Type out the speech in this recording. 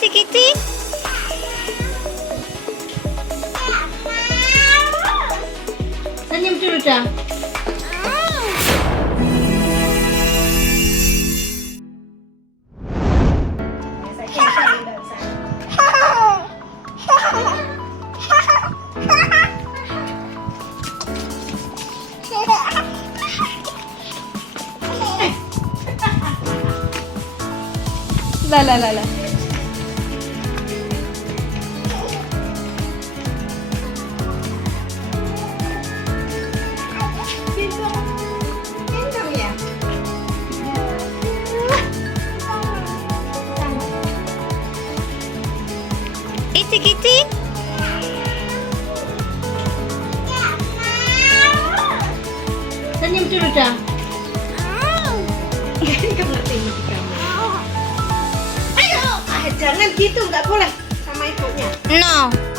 Kiti. Senyum dulu dah. Lah. Gendong ya. Kiti. Senyum dulu dah. Kamu ngerti ini di kamar. Ayo, jangan gitu, nggak boleh sama ibunya. No.